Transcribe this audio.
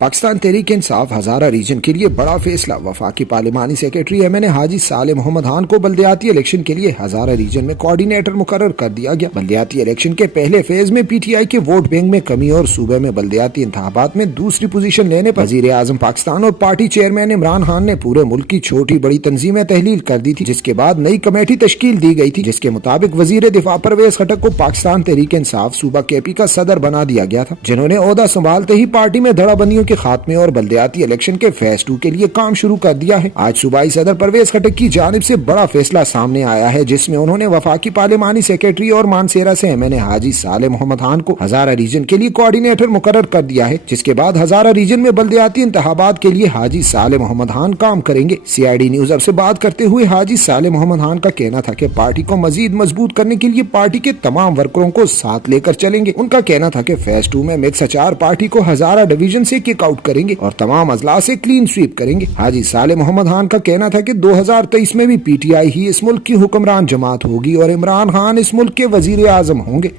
पाकिस्तान तहरीक इंसाफ हजारा reason के लिए बड़ा फैसला। वफाकी पार्लिमानी सेक्रेटरी एमएनए हाजी साले मोहम्मद खान को बल्दियाती इलेक्शन के लिए हजारा रीजन में कोऑर्डिनेटर मुकर्रर कर दिया गया। बल्दियाती इलेक्शन के पहले फेज में पीटीआई के वोट बैंक में कमी और सूबे में बल्दियाती इंतखाबात में दूसरी पोजीशन लेने पर वजीर आजम पाकिस्तान और पार्टी चेयरमैन इमरान खान ने पूरे मुल्क की छोटी बड़ी तंजीमें तहलील कर दी थी, जिसके बाद नई कमेटी तश्कील दी गई थी, जिसके मुताबिक वजीर दिफा परवेज खटक को पाकिस्तान तहरीक इंसाफ सूबा केपी का सदर बना दिया गया था, जिन्होंने ओहदा संभालते ही पार्टी में धड़ाबंदियों के खात्मे और बल्दियाती इलेक्शन के फेज 2 के लिए काम शुरू कर दिया है। आज सूबाई सदर परवेज खटक की जानिब से बड़ा फैसला सामने आया है, जिसमें उन्होंने वफाकी पार्लिमानी सेक्रेटरी और मानसेरा से एमएनए हाजी साले मोहम्मद खान को हजारा रीजन के लिए कोऑर्डिनेटर मुकर्रर कर दिया है, जिसके बाद हजारा रीजन में बल्दियाती इंतखाबात के लिए हाजी साले मोहम्मद खान काम करेंगे। सीआईडी न्यूज अब से बात करते हुए हाजी साले मोहम्मद खान का कहना था कि पार्टी को मजीद मजबूत करने के लिए पार्टी के तमाम वर्करों को साथ लेकर चलेंगे। उनका कहना था कि फेज 2 में मिक्स अचार पार्टी को हजारा डिवीजन से किक आउट करेंगे और तमाम अजला से क्लीन स्वीप करेंगे। हाजी साले मोहम्मद खान का कहना था कि 2023 में भी पीटीआई ही इस मुल्क की हुक्मरान जमात होगी और इमरान खान इस मुल्क के वजीर आजम होंगे।